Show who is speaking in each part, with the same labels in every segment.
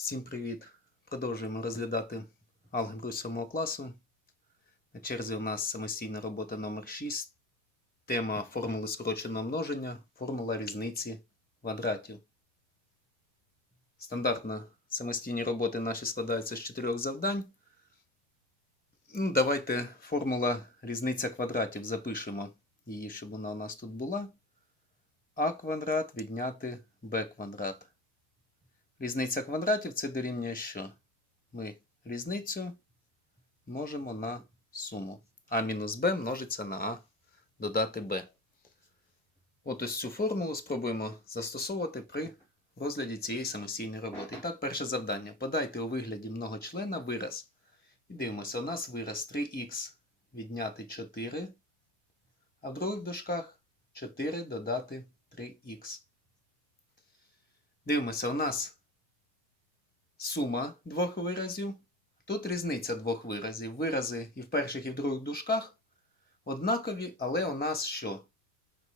Speaker 1: Всім привіт! Продовжуємо розглядати алгебру 7 класу. На черзі у нас самостійна робота номер 6 Тема формули скороченого множення, формула різниці квадратів. Стандартно самостійні роботи наші складаються з чотирьох завдань. Ну, давайте формула різниця квадратів запишемо її, щоб вона у нас тут була. А квадрат відняти b квадрат. Різниця квадратів це дорівнює що? Ми різницю множимо на суму. А мінус b множиться на А додати b. От ось цю формулу спробуємо застосовувати при розгляді цієї самостійної роботи. І так, перше завдання. Подайте у вигляді многочлена вираз. І дивимося, у нас вираз 3х відняти 4, а в других дужках 4 додати 3х. Дивимося, у нас сума двох виразів. Тут різниця двох виразів. Вирази і в перших, і в других дужках однакові, але у нас що?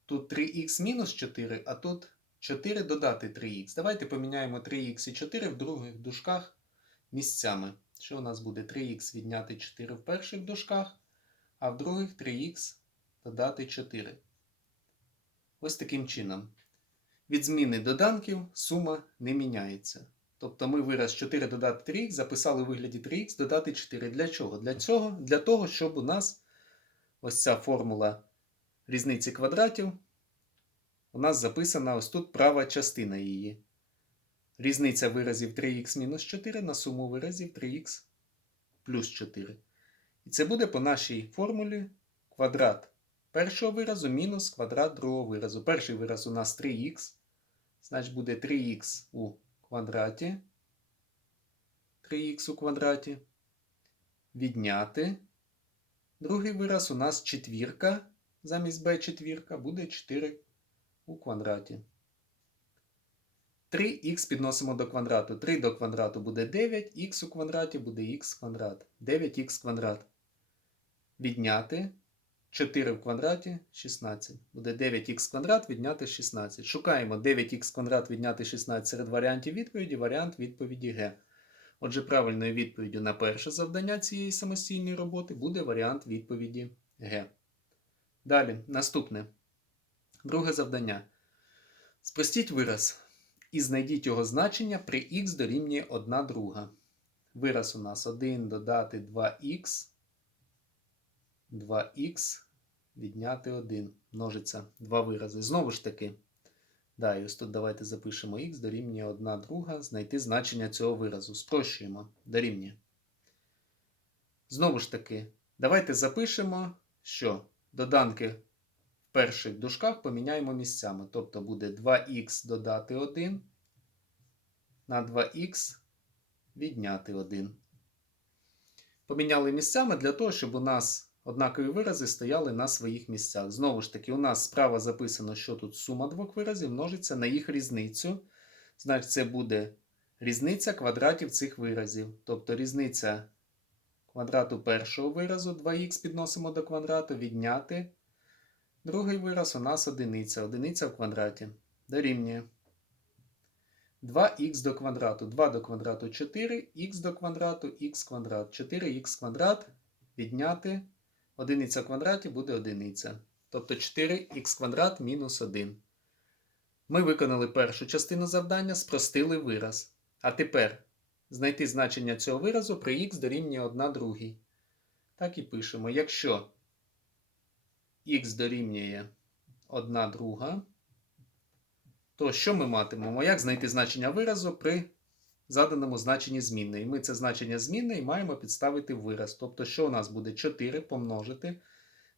Speaker 1: Тут 3х мінус 4, а тут 4 додати 3х. Давайте поміняємо 3х і 4 в других дужках місцями. Що у нас буде 3х відняти 4 в перших дужках, а в других 3х додати 4. Ось таким чином. Від зміни доданків сума не міняється. Тобто ми вираз 4 додати 3х записали у вигляді 3х додати 4. Для чого? Для цього? Для того, щоб у нас ось ця формула різниці квадратів у нас записана ось тут права частина її. Різниця виразів 3х мінус 4 на суму виразів 3х плюс 4. І це буде по нашій формулі квадрат першого виразу мінус квадрат другого виразу. Перший вираз у нас 3х. Значить буде 3х у квадраті. 3х у квадраті. Відняти. Другий вираз у нас четвірка. Замість b четвірка буде 4 у квадраті. 3х підносимо до квадрату. 3 до квадрату буде 9, х у квадраті буде х квадрат. 9х квадрат. Відняти 4 в квадраті 16. Буде 9х квадрат відняти 16. Шукаємо 9х квадрат відняти 16 серед варіантів відповіді, варіант відповіді Г. Отже, правильною відповіддю на перше завдання цієї самостійної роботи буде варіант відповіді Г. Далі, наступне. Друге завдання. Спростіть вираз і знайдіть його значення при х дорівнює 1 друга. Вираз у нас 1 додати 2х. 2х відняти 1. Множиться два вирази. Знову ж таки, да, і ось тут давайте запишемо х дорівнює 1 друга, знайти значення цього виразу. Спрощуємо, дорівнює. Знову ж таки, давайте запишемо, що доданки в перших дужках поміняємо місцями. Тобто буде 2х додати 1 на 2х відняти 1. Поміняли місцями для того, щоб у нас однакові вирази стояли на своїх місцях. Знову ж таки, у нас справа записано, що тут сума двох виразів множиться на їх різницю. Значить, це буде різниця квадратів цих виразів. Тобто різниця квадрату першого виразу 2х підносимо до квадрату, відняти. Другий вираз у нас одиниця. Одиниця в квадраті. Дорівнює. 2х до квадрату. 2 до квадрату 4, х до квадрату, х квадрат. 4х квадрат відняти. Одиниця в квадраті буде одиниця. Тобто 4х квадрат мінус 1. Ми виконали першу частину завдання, спростили вираз. А тепер знайти значення цього виразу при х дорівнює 1 другій. Так і пишемо. Якщо х дорівнює 1 друга, то що ми матимемо? Як знайти значення виразу при заданому значенні змінної? Ми це значення змінної маємо підставити вираз. Тобто, що у нас буде 4 помножити.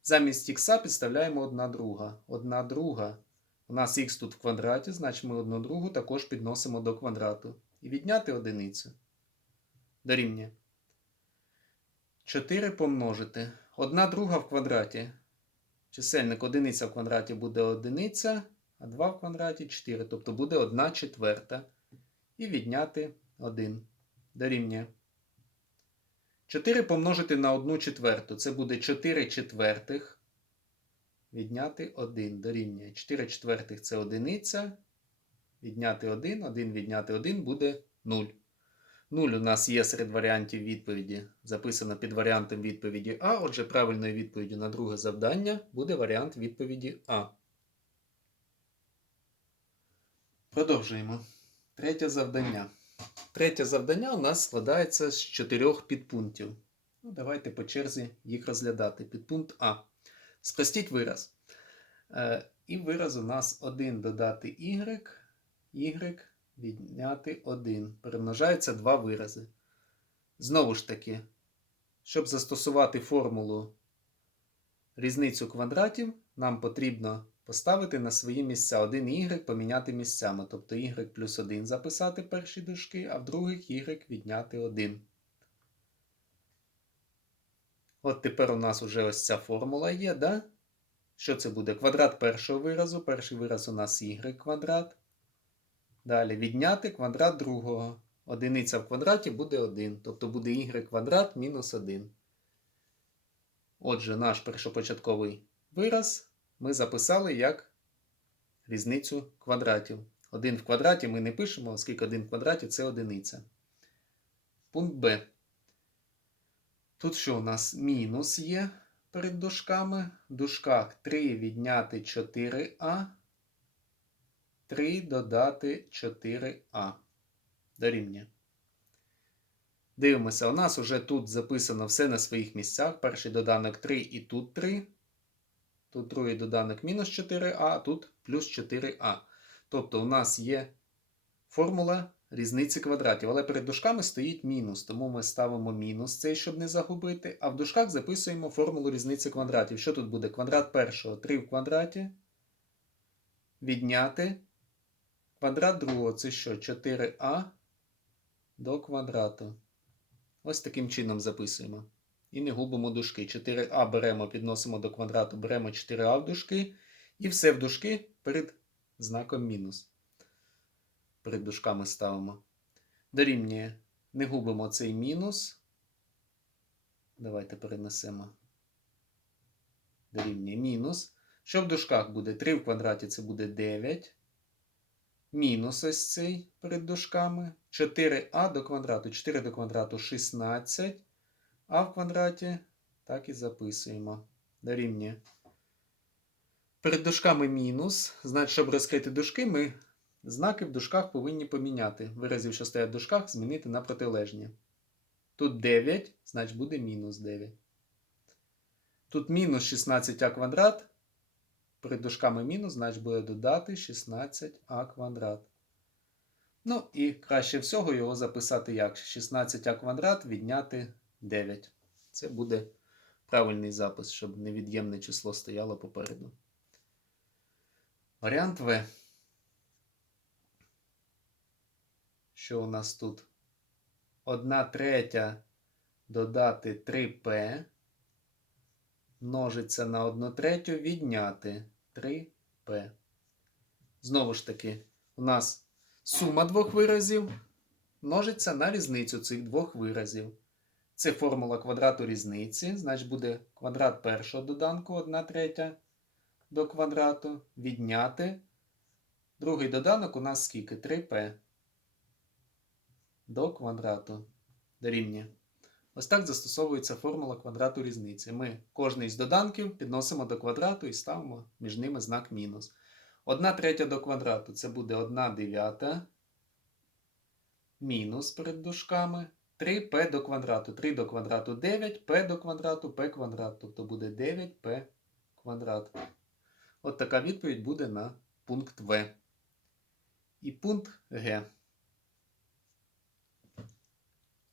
Speaker 1: Замість х підставляємо 1 друга. 1 друга. У нас х тут в квадраті, значить ми 1 другу також підносимо до квадрату. І відняти одиницю. Дорівнює. 4 помножити. 1 друга в квадраті. Чисельник одиниця в квадраті буде одиниця, а 2 в квадраті 4. Тобто буде 1 четверта. І відняти 1. Дорівнює. 4 помножити на 1 четверту. Це буде 4 четвертих. Відняти 1. Дорівнює. 4 четвертих це одиниця. Відняти 1. 1 відняти 1 буде 0. 0 у нас є серед варіантів відповіді, записано під варіантом відповіді А. Отже, правильною відповіддю на друге завдання буде варіант відповіді А. Продовжуємо. Третє завдання. Третє завдання у нас складається з чотирьох підпунктів. Ну, давайте по черзі їх розглядати. Підпункт А. Спростіть вираз. Е, і вираз у нас 1 додати y, y відняти 1. Перемножається два вирази. Знову ж таки, щоб застосувати формулу різницю квадратів, нам потрібно поставити на свої місця 1 y поміняти місцями. Тобто y плюс 1 записати перші дужки, а в других y відняти 1. От тепер у нас вже ось ця формула є, да? Що це буде? Квадрат першого виразу. Перший вираз у нас y квадрат. Далі відняти квадрат другого. Одиниця в квадраті буде 1. Тобто буде y квадрат мінус 1. Отже, наш першопочатковий вираз ми записали як різницю квадратів. 1 в квадраті ми не пишемо, оскільки 1 в квадраті це одиниця. Пункт Б. Тут що у нас мінус є перед дужками? В дужках 3 відняти 4а. 3 додати 4а. Дорівнює. Дивимося, у нас вже тут записано все на своїх місцях. Перший доданок 3 і тут 3. Тут другий доданок мінус 4а, а тут плюс 4а. Тобто у нас є формула різниці квадратів. Але перед дужками стоїть мінус, тому ми ставимо мінус цей, щоб не загубити. А в дужках записуємо формулу різниці квадратів. Що тут буде? Квадрат першого 3 в квадраті. Відняти. Квадрат другого це що? 4а до квадрату. Ось таким чином записуємо. І не губимо дужки. 4а беремо, підносимо до квадрату, беремо 4а в дужки. І все в дужки перед знаком мінус. Перед дужками ставимо. Дорівнює. Не губимо цей мінус. Давайте перенесемо. Дорівнює мінус. Що в дужках буде? 3 в квадраті це буде 9. Мінус ось цей перед дужками. 4а до квадрату. 4 до квадрату 16. А в квадраті так і записуємо. Дорівнює. Перед дужками мінус. Значить, щоб розкрити дужки, ми знаки в дужках повинні поміняти. Виразів, що стоять в дужках, змінити на протилежні. Тут 9, значить буде мінус 9. Тут мінус 16а квадрат. Перед дужками мінус, значить буде додати 16а квадрат. Ну і краще всього його записати як 16а квадрат відняти 9. Це буде правильний запис, щоб невід'ємне число стояло попереду. Варіант В. Що у нас тут? 1 третя додати 3p множиться на 1 третю відняти 3p. Знову ж таки, у нас сума двох виразів множиться на різницю цих двох виразів. Це формула квадрату різниці. Значить, буде квадрат першого доданку 1 третя до квадрату відняти. Другий доданок у нас скільки? 3p до квадрату дорівнює. Ось так застосовується формула квадрату різниці. Ми кожний з доданків підносимо до квадрату і ставимо між ними знак мінус. 1 третя до квадрату це буде 1 дев'ята мінус перед дужками. 3p до квадрату. 3 до квадрату 9, p до квадрату, p квадрат. Тобто буде 9p квадрат. От така відповідь буде на пункт В. І пункт Г.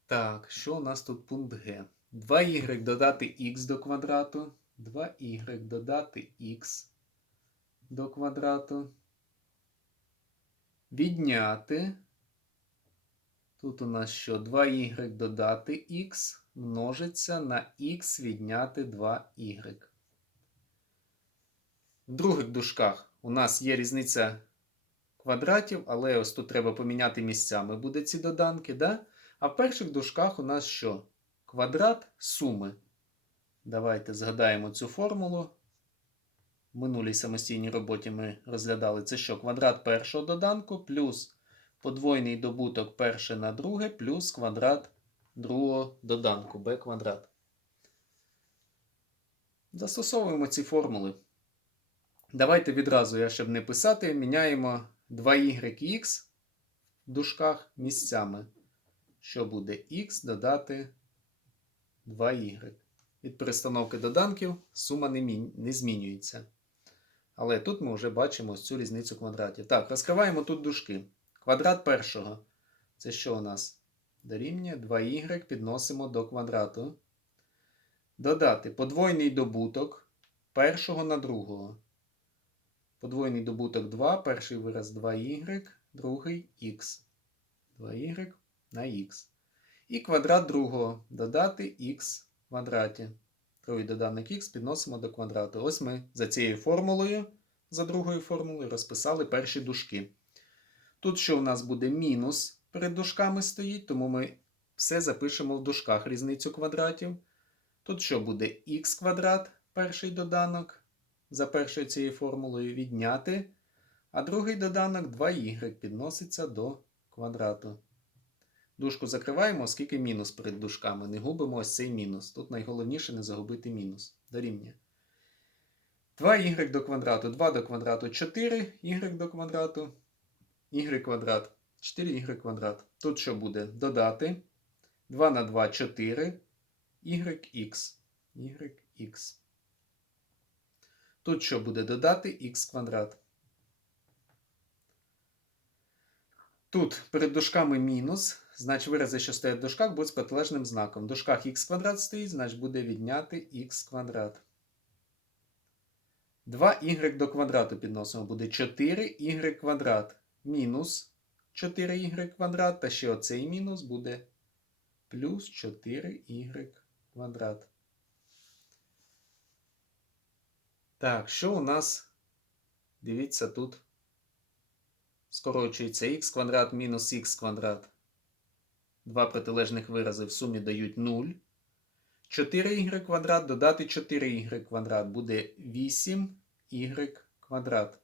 Speaker 1: Так, що у нас тут пункт Г? 2y додати х до квадрату. 2y додати х до квадрату. Відняти. Тут у нас що? 2y додати х множиться на х відняти 2y. В других дужках у нас є різниця квадратів, але ось тут треба поміняти місцями буде ці доданки. Да? А в перших дужках у нас що? Квадрат суми. Давайте згадаємо цю формулу. В минулій самостійній роботі ми розглядали це що? Квадрат першого доданку плюс подвойний добуток перше на друге плюс квадрат другого доданку b квадрат. Застосовуємо ці формули. Давайте відразу, я щоб не писати, міняємо 2yx в дужках місцями. Що буде x додати 2y. Від перестановки доданків сума не, мі... не змінюється. Але тут ми вже бачимо цю різницю квадратів. Так, розкриваємо тут дужки. Квадрат першого. Це що у нас? Дорівнює 2y підносимо до квадрату. Додати подвойний добуток першого на другого. Подвойний добуток 2, перший вираз 2y, другий х. 2y на х. І квадрат другого додати х в квадраті. Другий доданок х підносимо до квадрату. Ось ми за цією формулою, за другою формулою, розписали перші дужки. Тут що у нас буде мінус перед дужками стоїть, тому ми все запишемо в дужках різницю квадратів. Тут що буде х квадрат, перший доданок, за першою цією формулою відняти, а другий доданок 2y підноситься до квадрату. Дужку закриваємо, оскільки мінус перед дужками. Не губимо ось цей мінус. Тут найголовніше не загубити мінус. Дорівнює. 2y до квадрату, 2 до квадрату 4, y до квадрату, y квадрат, 4y квадрат. Тут що буде? Додати 2 на 2 4, yx, yx. Тут що буде додати х квадрат. Тут перед дужками мінус, значить вирази, що стоять в дужках, будуть з протилежним знаком. В дужках х квадрат стоїть, значить буде відняти х квадрат. 2y до квадрату підносимо буде 4y квадрат мінус 4y квадрат, та ще оцей мінус буде плюс 4y квадрат. Так, що у нас? Дивіться тут. Скорочується х квадрат мінус х квадрат. Два протилежних вирази в сумі дають 0. 4y квадрат додати 4y квадрат буде 8y квадрат.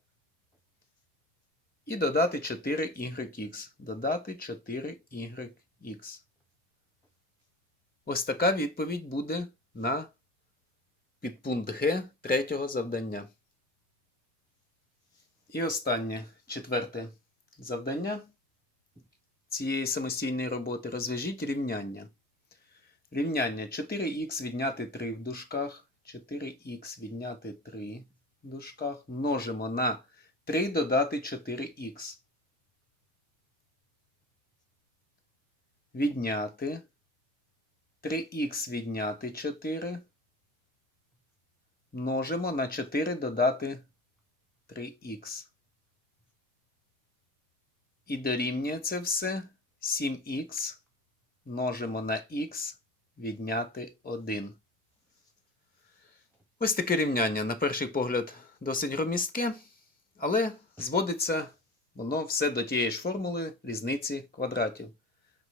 Speaker 1: І додати 4yx. Додати 4yx. Ось така відповідь буде на підпункт Г третього завдання. І останнє четверте завдання цієї самостійної роботи розв'яжіть рівняння. Рівняння 4х відняти 3 в дужках, 4х відняти 3 в дужках множимо на 3 додати 4х. Відняти 3х відняти 4. Множимо на 4 додати 3х. І дорівнює це все 7х множимо на х відняти 1. Ось таке рівняння, на перший погляд, досить громістке, але зводиться воно все до тієї ж формули різниці квадратів.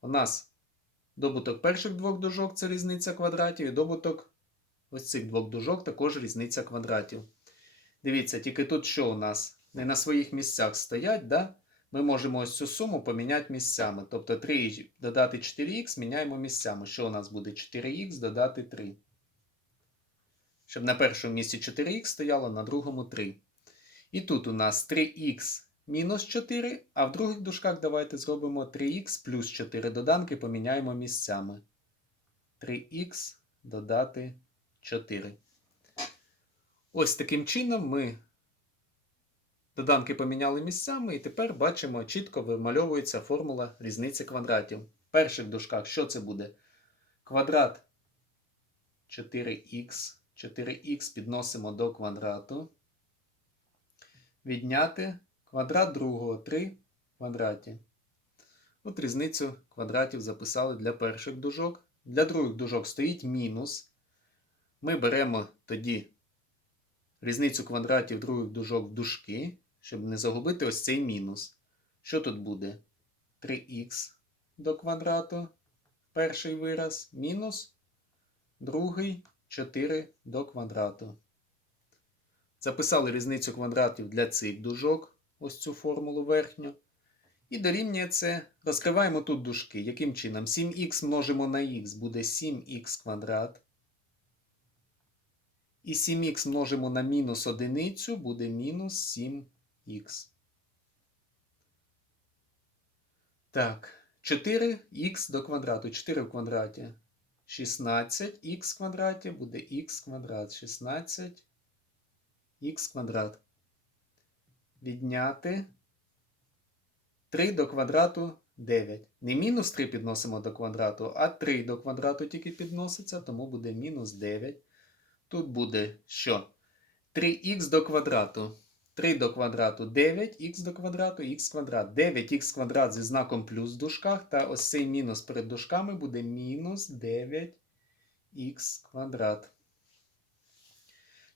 Speaker 1: У нас добуток перших двох дужок це різниця квадратів, і добуток ось цих двох дужок також різниця квадратів. Дивіться, тільки тут що у нас? Не на своїх місцях стоять, да? ми можемо ось цю суму поміняти місцями. Тобто 3 додати 4х міняємо місцями. Що у нас буде 4х додати 3. Щоб на першому місці 4х стояло, на другому 3. І тут у нас 3х мінус 4, а в других дужках давайте зробимо 3х плюс 4 доданки поміняємо місцями. 3х додати 4. Ось таким чином ми доданки поміняли місцями, і тепер бачимо, чітко вимальовується формула різниці квадратів. В перших дужках що це буде? Квадрат 4х. 4х підносимо до квадрату. Відняти квадрат другого 3 в квадраті. От різницю квадратів записали для перших дужок. Для других дужок стоїть мінус. Ми беремо тоді різницю квадратів других дужок в дужки, щоб не загубити ось цей мінус. Що тут буде? 3х до квадрату, перший вираз, мінус другий 4 до квадрату. Записали різницю квадратів для цих дужок, ось цю формулу верхню. І дорівнює це. Розкриваємо тут дужки. Яким чином? 7х множимо на х буде 7х квадрат. І 7х множимо на мінус одиницю буде мінус 7х. Так, 4х до квадрату. 4 в квадраті. 16х в квадраті буде х квадрат. 16х квадрат. Відняти 3 до квадрату 9. Не мінус 3 підносимо до квадрату, а 3 до квадрату тільки підноситься, тому буде мінус 9. Тут буде що? 3х до квадрату. 3 до квадрату 9х до квадрату х квадрат. 9х квадрат зі знаком плюс в дужках, та ось цей мінус перед дужками буде мінус 9х квадрат.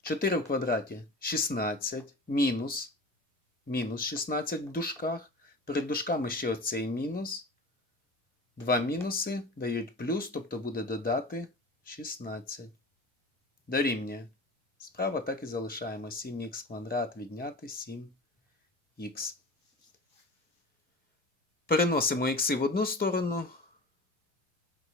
Speaker 1: 4 в квадраті 16 мінус. Мінус 16 в дужках. Перед дужками ще оцей мінус. Два мінуси дають плюс, тобто буде додати 16. Дорівнює. Справа так і залишаємо 7х квадрат відняти 7х. Переносимо х в одну сторону,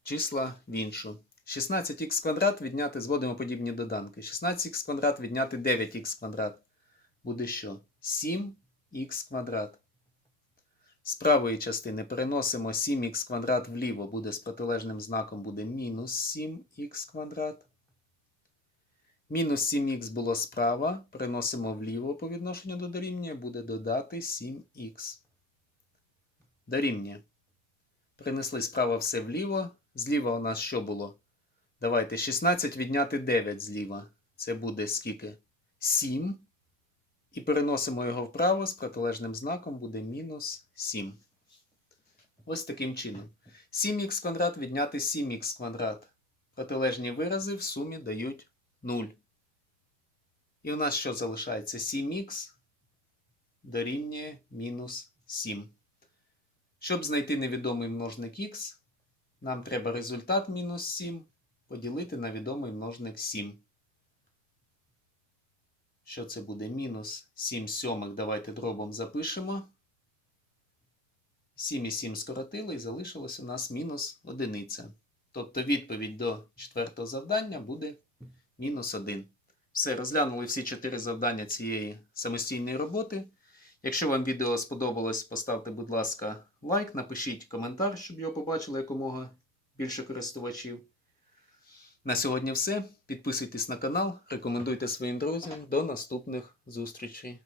Speaker 1: числа в іншу. 16х квадрат відняти, зводимо подібні доданки. 16х квадрат відняти 9х квадрат. Буде що? 7х квадрат. З правої частини переносимо 7х квадрат вліво, буде з протилежним знаком буде мінус 7х квадрат. Мінус 7х було справа, переносимо вліво по відношенню до дорівнює, буде додати 7х. Дорівнює. Принесли справа все вліво. Зліва у нас що було? Давайте 16 відняти 9 зліва. Це буде скільки? 7. І переносимо його вправо з протилежним знаком буде мінус 7. Ось таким чином. 7х квадрат відняти 7х квадрат. Протилежні вирази в сумі дають 0. І у нас що залишається? 7х дорівнює мінус 7. Щоб знайти невідомий множник х, нам треба результат мінус 7 поділити на відомий множник 7. Що це буде? Мінус 7 сьомих. Давайте дробом запишемо. 7 і 7 скоротили і залишилось у нас мінус одиниця. Тобто відповідь до четвертого завдання буде мінус 1. Все, розглянули всі чотири завдання цієї самостійної роботи. Якщо вам відео сподобалось, поставте, будь ласка, лайк, напишіть коментар, щоб його побачили якомога більше користувачів. На сьогодні все. Підписуйтесь на канал, рекомендуйте своїм друзям. До наступних зустрічей.